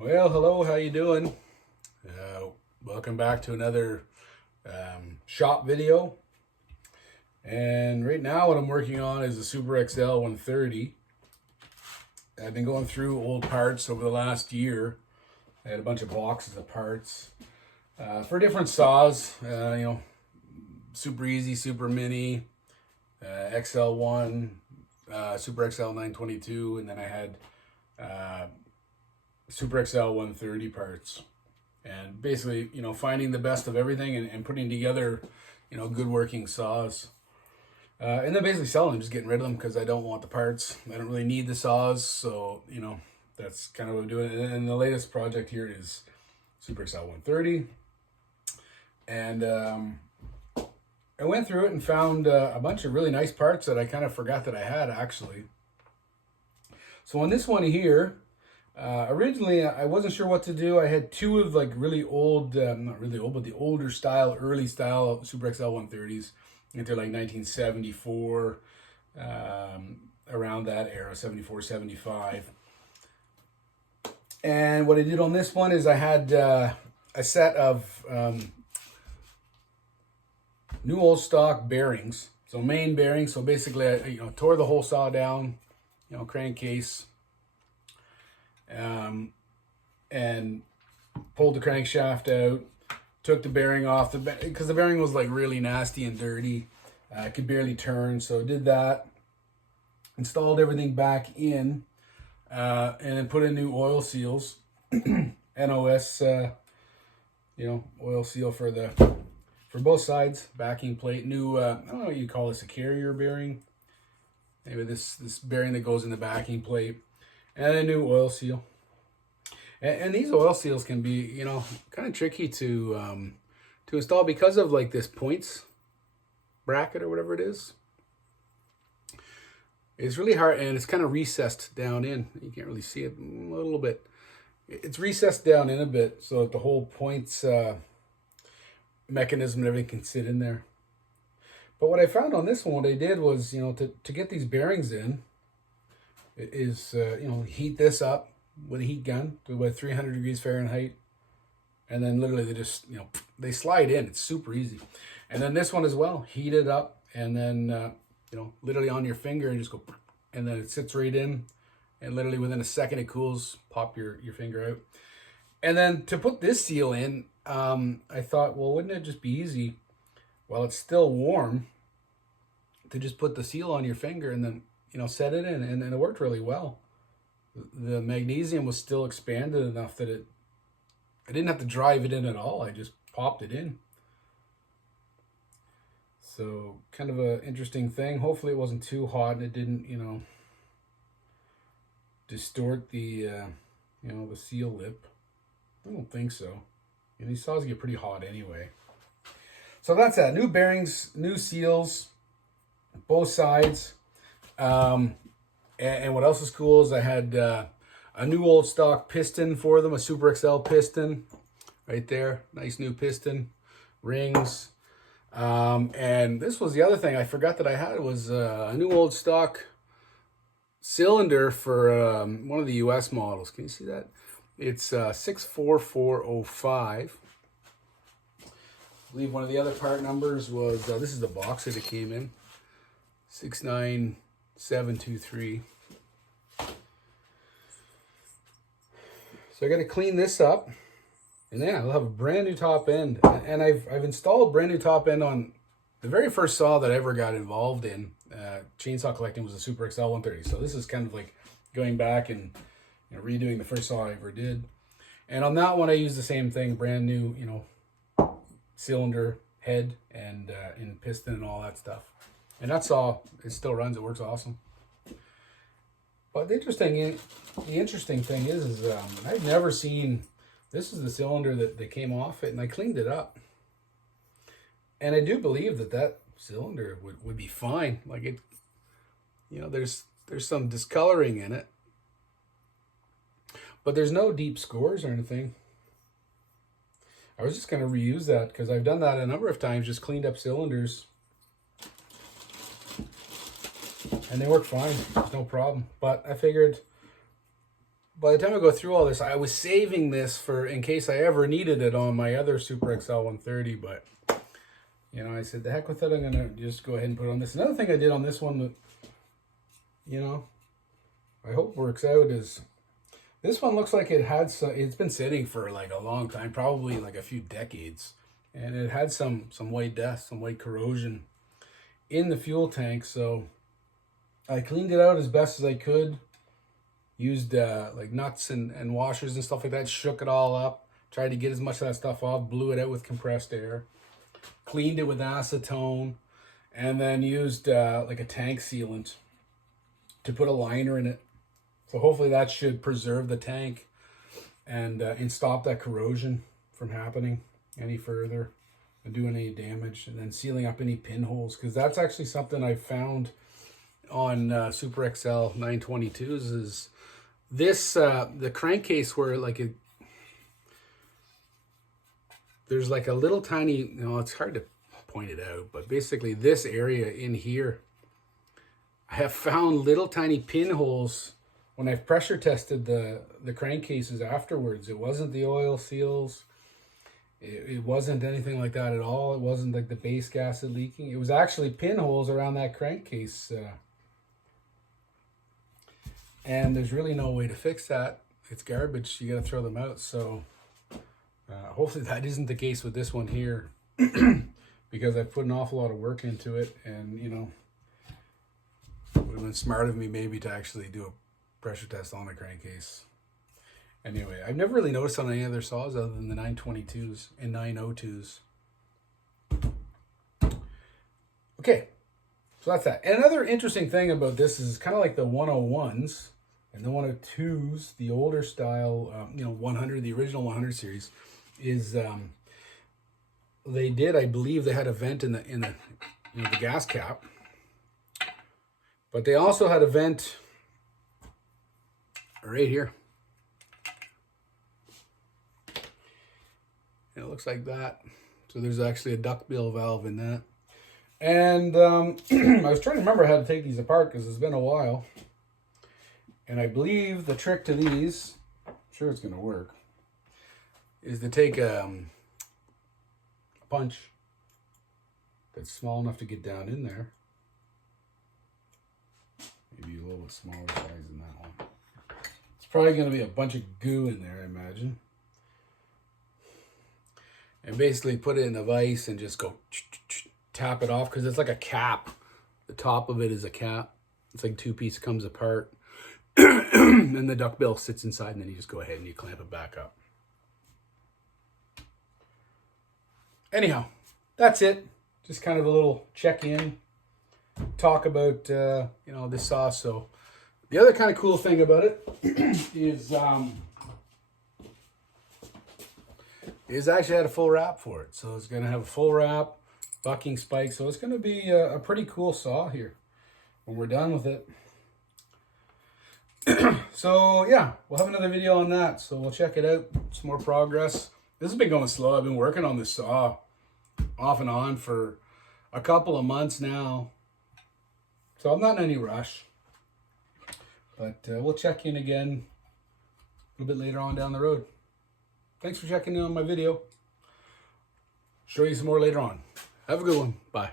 Well, hello, how you doing? Welcome back to another shop video. And right now what I'm working on is a Super XL-130. I've been going through old parts over the last year. I had a bunch of boxes of parts for different saws, Super Easy, Super Mini, XL1, Super XL-922, and then I had Super XL-130 parts. And basically, finding the best of everything and putting together, good working saws. And then basically selling them, just getting rid of them because I don't want the parts. I don't really need the saws. So, that's kind of what I'm doing. And the latest project here is Super XL-130. And I went through it and found a bunch of really nice parts that I kind of forgot that I had, actually. So on this one here, originally, I wasn't sure what to do. I had two of like really old, not really old, but the older style, early style Super XL-130s into like 1974, around that era, 74, 75. And what I did on this one is I had a set of new old stock bearings. So main bearings. So basically, I tore the whole saw down, crankcase. And pulled the crankshaft out, took the bearing off because the bearing was like really nasty and dirty. I could barely turn, so I did that. Installed everything back in, and then put in new oil seals, NOS, oil seal for both sides, backing plate. New, I don't know what you call this, a carrier bearing. Maybe this bearing that goes in the backing plate. And a new oil seal. And these oil seals can be, kind of tricky to install because of like this points bracket or whatever it is. It's really hard, and it's kind of recessed down in. You can't really see it a little bit. It's recessed down in a bit so that the whole points mechanism and everything can sit in there. But what I found on this one, what I did was, to get these bearings in, is heat this up with a heat gun to about 300 degrees Fahrenheit, and then literally they just they slide in. It's super easy. And then this one as well, heat it up, and then literally on your finger and just go, and then it sits right in, and literally within a second it cools. Pop your finger out. And then to put this seal in, I thought, well, wouldn't it just be easy while it's still warm to just put the seal on your finger and then set it in, and it worked really well. The magnesium was still expanded enough that I didn't have to drive it in at all. I just popped it in. So kind of an interesting thing. Hopefully it wasn't too hot and it didn't, distort the, the seal lip. I don't think so. And these saws get pretty hot anyway. So that's that. New bearings, new seals, both sides. And what else is cool is I had a new old stock piston for them, a Super XL piston right there. Nice new piston, rings. And this was the other thing I forgot that I had was a new old stock cylinder for one of the US models. Can you see that? It's 64405. I believe one of the other part numbers was, this is the box that it came in, 69723. So I got to clean this up, and then I'll have a brand new top end. And I've installed brand new top end on the very first saw that I ever got involved in. Chainsaw collecting was a Super XL-130. So this is kind of like going back and redoing the first saw I ever did. And on that one, I used the same thing, brand new, cylinder head and piston and all that stuff. And that saw, it still runs. It works awesome. But the interesting thing is I've never seen, this is the cylinder that came off it, and I cleaned it up. And I do believe that cylinder would be fine. Like it, there's some discoloring in it, but there's no deep scores or anything. I was just going to reuse that because I've done that a number of times, just cleaned up cylinders. And they work fine, there's no problem. But I figured by the time I go through all this, I was saving this for in case I ever needed it on my other Super XL-130, but you know, I said, the heck with it, I'm going to just go ahead and put it on this. Another thing I did on this one that, you know, I hope works out is this one looks like it had some, it's been sitting for like a long time, probably like a few decades. And it had some white dust, some white corrosion in the fuel tank. So I cleaned it out as best as I could. Used like nuts and washers and stuff like that. Shook it all up. Tried to get as much of that stuff off. Blew it out with compressed air. Cleaned it with acetone. And then used like a tank sealant to put a liner in it. So hopefully that should preserve the tank and stop that corrosion from happening any further and doing any damage. And then sealing up any pinholes, because that's actually something I found on Super XL 922s is this, the crankcase where like there's like a little tiny, you know, it's hard to point it out, but basically this area in here, I have found little tiny pinholes when I've pressure tested the crankcases afterwards. It wasn't the oil seals. It wasn't anything like that at all. It wasn't like the base gasket leaking. It was actually pinholes around that crankcase. And there's really no way to fix that. It's garbage. You got to throw them out. So hopefully that isn't the case with this one here, because I've put an awful lot of work into it. And, you know, it would have been smart of me maybe to actually do a pressure test on the crankcase. Anyway, I've never really noticed on any other saws other than the 922s and 902s. Okay, so that's that. And another interesting thing about this is kind of like the 101s and the 102s, the older style, you know, 100, the original 100 series, is they did, I believe, they had a vent in the you know, the gas cap, but they also had a vent right here. And it looks like that. So there's actually a duckbill valve in that. And I was trying to remember how to take these apart because it's been a while. And I believe the trick to these, I'm sure it's going to work, is to take a punch that's small enough to get down in there. Maybe a little bit smaller size than that one. It's probably going to be a bunch of goo in there, I imagine. And basically put it in a vise and just go tap it off, because it's like a cap. The top of it is a cap. It's like two pieces comes apart. And the duckbill sits inside, and then you just go ahead and you clamp it back up. Anyhow, that's it. Just kind of a little check-in, talk about you know, this saw. So the other kind of cool thing about it is actually had a full wrap for it. So it's going to have a full wrap, bucking spikes. So it's going to be a pretty cool saw here when we're done with it. So yeah, we'll have another video on that. So we'll check it out. Some more progress. This has been going slow. I've been working on this saw off and on for a couple of months now. So I'm not in any rush. But we'll check in again a little bit later on down the road. Thanks for checking in on my video. Show you some more later on. Have a good one. Bye.